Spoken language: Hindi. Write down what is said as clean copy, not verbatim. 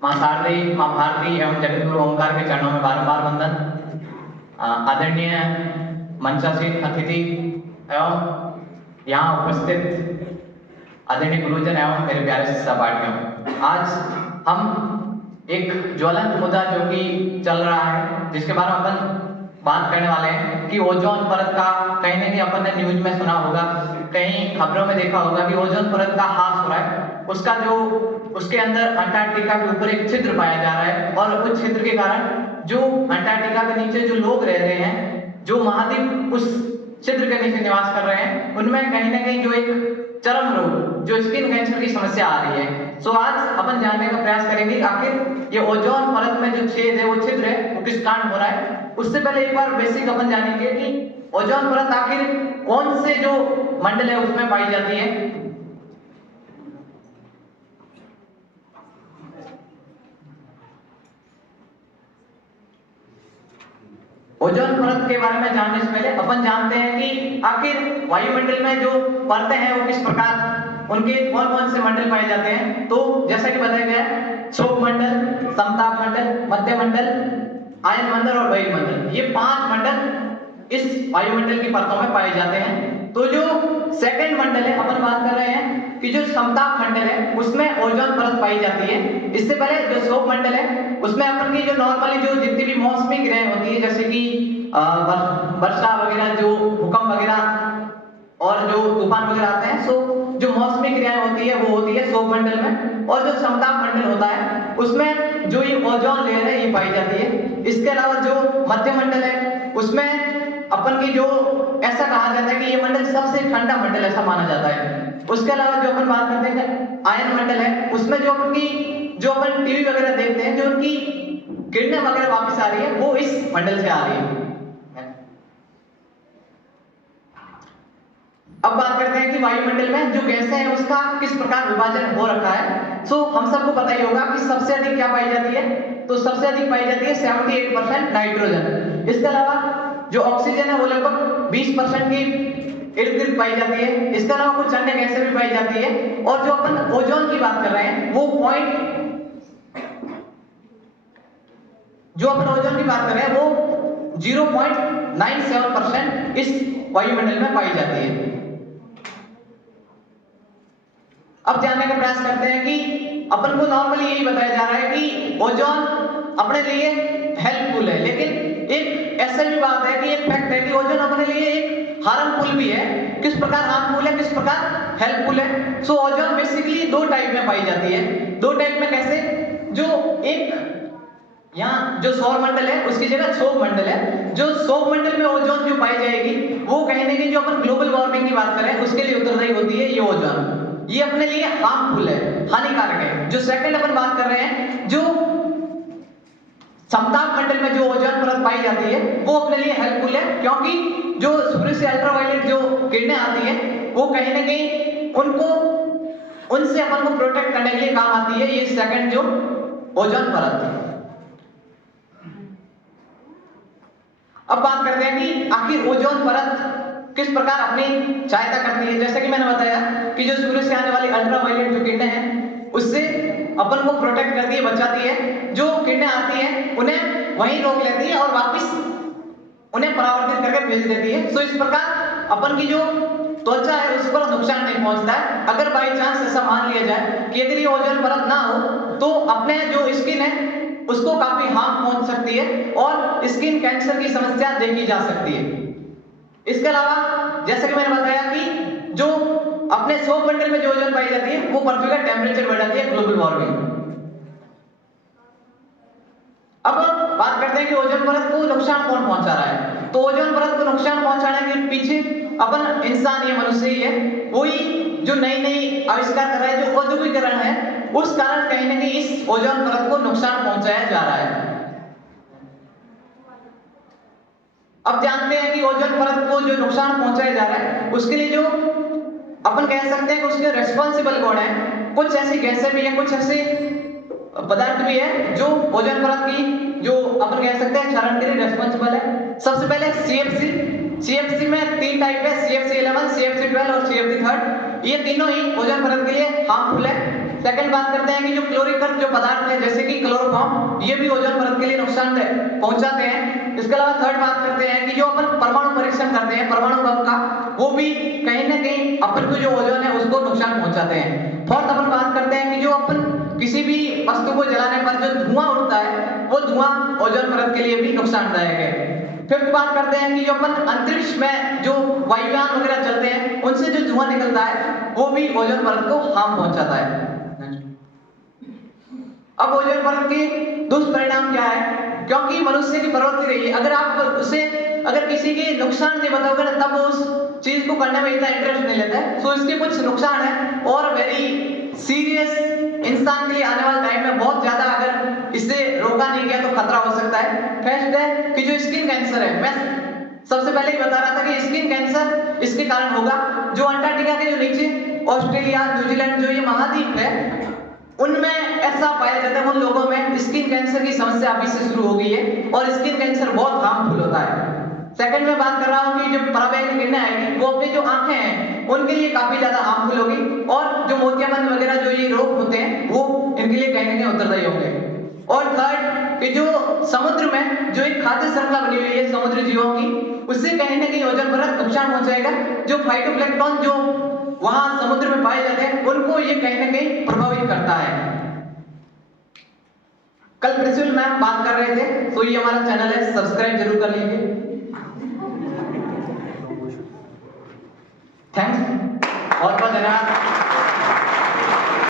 माँ शारदी, माँ भारती एवं जगतगुरु ओंकार के चरणों में बारंबार वंदन। आदरणीय मंचासीन अतिथि एवं यहाँ उपस्थित आदरणीय गुरुजन एवं मेरे प्यारे सहपाठियों, आज हम एक ज्वलंत मुद्दा जो कि चल रहा है, जिसके बारे में अपन बात करने वाले हैं कि ओजोन परत का कहीं ना कहीं अपन ने न्यूज में सुना होगा, कहीं खबरों में देखा होगा कि ओजोन परत का ह्रास हो रहा है। उसका जो उसके अंदर अंटार्कटिका के ऊपर एक छिद्र पाया जा रहा है और उस छिद्र के कारण जो अंटार्कटिका के नीचे जो लोग रह रहे हैं, जो महाद्वीप उस छिद्र के नीचे निवास कर रहे हैं, उनमें कहीं ना कहीं जो एक चरम रोग, जो स्किन कैंसर की समस्या आ रही है। सो आज अपन जानने का प्रयास करेंगे आखिर ये ओजोन परत में जो छेद है, वो छिद्र है, वो किस कारण हो रहा है। उससे पहले एक बार बेसिक अपन जानेंगे कि ओजोन परत आखिर कौन से जो मंडल है उसमें पाई जाती है। ओजोन परत के बारे में जानने से पहले अपन जानते हैं कि आखिर वायुमंडल में जो परतें हैं वो किस प्रकार, उनके कौन कौन से मंडल पाए जाते हैं। तो जैसा कि बताया गया है, क्षोभ मंडल, समताप मंडल, मध्य मंडल, आयन मंडल और बहिर्मंडल, ये 5 मंडल इस वायुमंडल की परतों में पाए जाते हैं। तो जो सेकंड मंडल है, अपन बात कर रहे हैं कि जो समताप मंडल है उसमें ओजोन परत पाई जाती है। इससे पहले जो क्षोभ मंडल है उसमें अपन की जो नॉर्मली जो जितनी भी मौसमी क्रियाएं होती है, जैसे कि वर्षा वगैरह, जो भूकंप वगैरह और जो तूफान वगैरह आते हैं, सो जो मौसमी क्रियाएं होती है वो होती है क्षोभ मंडल में। और जो समताप मंडल होता है उसमें जो ये ओजोन लेयर है ये पाई जाती है। इसके अलावा जो मध्य मंडल है उसमें अपन की जो ऐसा कहा जाता है कि ये मंडल सबसे ठंडा मंडल ऐसा माना जाता है। उसके अलावा जो अपन बात करते हैं आयन मंडल है, उसमें जो अपन टीवी वगैरह देखते हैं, जो उनकी किरणें वगैरह वापस आ रही है वो इस मंडल से आ रही है। अब बात करते हैं कि वायुमंडल में जो गैसें हैं उसका किस प्रकार विभाजन हो रखा है। सो हम सबको पता ही होगा कि सबसे अधिक क्या पाई जाती है, तो सबसे अधिक पाई जाती है 78% नाइट्रोजन। इसके अलावा जो ऑक्सीजन है वो लगभग 20% की इर्द गिर्द पाई जाती है। इसके अलावा कुछ अन्य गैसें भी पाई जाती है। और जो अपन ओजोन की बात कर रहे हैं वो जो अपन ओजोन की बात कर रहे हैं वो 0.97% इस वायुमंडल में पाई जाती है। अब जानने का प्रयास करते हैं कि अपन को नॉर्मली यही बताया जा रहा है कि ओजोन अपने लिए हेल्पफुल है, लेकिन एक ऐसा भी बात है कि एक फैक्ट है कि ओजोन अपने लिए एक हार्मफुल भी है। किस प्रकार हार्मफुल है, किस प्रकार हेल्पफुल है। सो ओजोन बेसिकली 2 टाइप में पाई जाती है। 2 टाइप में कैसे, जो एक यहाँ जो सौर मंडल है उसकी जगह क्षोभ मंडल है। जो क्षोभ मंडल में ओजोन जो पाई जाएगी वो कहीं ना कहीं जो अपन ग्लोबल वार्मिंग की बात करें उसके लिए उत्तरदायी होती है ये ओजोन। ये अपने लिए हार्मफुल है, हानिकारक है। जो सेकंड अपन बात कर रहे हैं, जो समताप मंडल में जो ओजोन परत पाई जाती है वो अपने लिए हेल्पफुल है, क्योंकि जो सूर्य से अल्ट्रावायलेट जो किरणें आती है वो कहीं ना कहीं उनसे अपन को प्रोटेक्ट करने के लिए काम आती है ये सेकंड जो ओजोन परत। अब बात करते हैं कि आखिर ओजोन परत किस प्रकार अपनी सहायता करती है। जैसे कि मैंने बताया कि जो सूर्य से आने वाली अल्ट्रावायलेट जो किरणें हैं उससे अपन को प्रोटेक्ट करती है, बचाती है। जो किरणें आती हैं उन्हें वहीं रोक लेती है और वापस उन्हें परावर्तित करके भेज देती है। सो इस प्रकार अपन की जो त्वचा है उस पर नुकसान नहीं पहुंचता है। अगर बाई चांस ऐसा मान लिया जाए कि अगर ये ओजोन परत ना हो तो अपने जो स्किन है उसको काफी हार्म पहुंच सकती है और स्किन कैंसर की समस्या देखी जा सकती है। इसके अलावा जैसे कि मैंने बताया कि जो अपने क्षोभ मंडल में जो ओजोन पाई जाती है वो पृथ्वी का टेम्परेचर बढ़ जाती है, ग्लोबल वार्मिंग। अब बात करते हैं कि ओजोन परत को नुकसान कौन पहुंचा रहा है। तो ओजोन परत को नुकसान पहुंचाने के पीछे अपन इंसान, ये मनुष्य ही है, वही जो नई नई आविष्कार कर रहा है, जो औद्योगिकरण है, उस कारण कहीं ना कहीं इस ओजोन परत को नुकसान पहुंचाया जा रहा है। अब जानते हैं कि ओजोन परत को जो नुकसान पहुंचाया जा रहा है उसके लिए जो अपन कह सकते हैं कि उसके रेस्पॉन्सिबल कौन है। कुछ ऐसी गैसें भी है, कुछ ऐसे पदार्थ भी है जो ओजोन परत की जो अपन कह सकते हैं क्षरण के लिए रेस्पॉन्सिबल है। सबसे पहले सीएफसी में 3 टाइप है, CFC11, CFC12 और CFC3। ये तीनों ही ओजोन परत के लिए हार्मफुल है। सेकंड बात करते हैं कि जो क्लोरीकृत जो पदार्थ है, जैसे कि क्लोरोफॉर्म, ये भी ओजोन परत के लिए नुकसान पहुंचाते हैं। इसके अलावा थर्ड बात करते हैं कि जो अपन परमाणु परीक्षण करते हैं परमाणु बम का, वो भी कहीं ना कहीं अपन को जो ओजोन है उसको नुकसान पहुंचाते हैं। फोर्थ अपन बात करते हैं कि जो अपन किसी भी वस्तु को जलाने पर जो धुआं उठता है वो धुआं ओजोन परत के लिए भी नुकसानदायक है। फिफ्थ बात करते हैं कि जो अपन अंतरिक्ष में जो वायुयान वगैरह चलते हैं उनसे जो धुआं निकलता है वो भी ओजोन परत को हार्म पहुंचाता है। अब ओजोन परत के दुष्परिणाम क्या है? क्योंकि मनुष्य की प्रवृत्ति रही है, अगर आप उसे अगर किसी के नुकसान नहीं बताओगे ना तब उस चीज को करने में इतना इंटरेस्ट नहीं लेता है। सो इसके कुछ नुकसान है और वेरी सीरियस, इंसान के लिए आने वाले टाइम में बहुत ज्यादा अगर इसे रोका नहीं गया तो खतरा हो सकता है। फर्स्ट है कि जो स्किन कैंसर है, मैं सबसे पहले ही बता रहा था कि स्किन कैंसर इसके कारण होगा। जो अंटार्कटिका के जो नीचे ऑस्ट्रेलिया न्यूजीलैंड जो ये महाद्वीप है उनमें ऐसा पाया जाता है, उन लोगों में स्किन कैंसर की समस्या अभी से शुरू हो गई है और स्किन कैंसर बहुत हार्मफुल होता है। सेकंड में बात कर रहा हूं कि जो पराबैंगनी किरणें आएगी वो अपनी जो आंखें हैं उनके लिए काफी ज्यादा हार्मफुल होगी और जो मोतियाबिंद वगैरह जो ये रोग होते हैं वो इनके लिए कहीं ना कहीं उत्तरदायी होंगे। और थर्ड कि जो समुद्र में जो एक खाद्य श्रृंखला बनी हुई है समुद्री जीवों की, उससे कहीं ना कहीं ओजोन परत नुकसान पहुंचाएगा। जो फाइटोप्लैंक्टन जो वहां समुद्र में पाए जाते हैं उनको ये कहीं ना कहीं प्रभावित करता है। कल प्रिंसिपल मैम बात कर रहे थे, तो ये हमारा चैनल है, सब्सक्राइब जरूर कर लीजिए। थैंक्स, बहुत बहुत धन्यवाद।